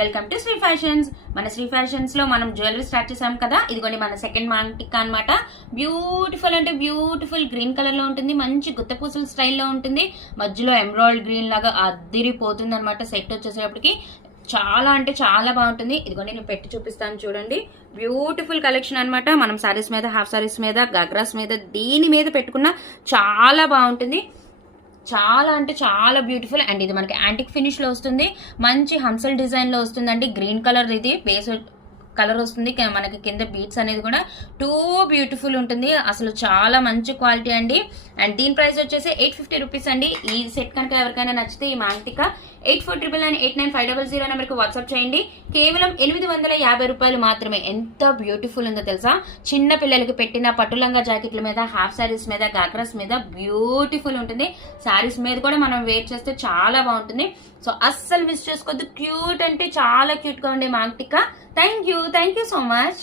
Welcome to Shri fashions. మన Shri fashions లో మనం జ్యువెలరీ స్టార్ట్ చేసాం కదా. ఇదిగోండి మన సెకండ్ మాంటిక్ అన్నమాట. బ్యూటిఫుల్ అంటే బ్యూటిఫుల్ గ్రీన్ కలర్ లో ఉంటుంది, మంచి గుత్తపూసల స్టైల్లో ఉంటుంది, మధ్యలో ఎమరాల్డ్ గ్రీన్ లాగా అద్దిరిపోతుంది అనమాట. సెట్ వచ్చేసేటప్పటికి చాలా అంటే చాలా బాగుంటుంది. ఇదిగోండి నేను పెట్టి చూపిస్తాను చూడండి. బ్యూటిఫుల్ కలెక్షన్ అనమాట. మనం సారీస్ మీద, హాఫ్ సారీస్ మీద, గగ్రాస్ మీద, దీని మీద పెట్టుకున్నా చాలా బాగుంటుంది. చాలా అంటే చాలా బ్యూటిఫుల్. అండ్ ఇది మనకి యాంటిక్ ఫినిష్ లో వస్తుంది, మంచి హంసల్ డిజైన్ లో వస్తుంది అండి. గ్రీన్ కలర్ ఇది బేస్ కలర్ వస్తుంది, మనకి కింద బీట్స్ అనేది కూడా టూ బ్యూటిఫుల్ ఉంటుంది. అసలు చాలా మంచి క్వాలిటీ అండి. అండ్ దీని ప్రైస్ వచ్చేసి 850 రూపీస్ అండి. ఈ సెట్ కనుక ఎవరికైనా నచ్చితే ఈ మాంటిక 8499989500 నెంబర్కి వాట్సాప్ చేయండి. కేవలం 850 రూపాయలు మాత్రమే. ఎంత బ్యూటిఫుల్ ఉందో తెలుసా. చిన్న పిల్లలకి పెట్టిన పట్టులంగా జాకెట్ల మీద, హాఫ్ సారీస్ మీద, గాగ్రాస్ మీద బ్యూటిఫుల్ ఉంటుంది. సారీస్ మీద కూడా మనం వేర్ చేస్తే చాలా బాగుంటుంది. సో అస్సలు మిస్ చేసుకోవద్దు. క్యూట్ అంటే చాలా క్యూట్ గా ఉండే మాంటిక. Thank you so much.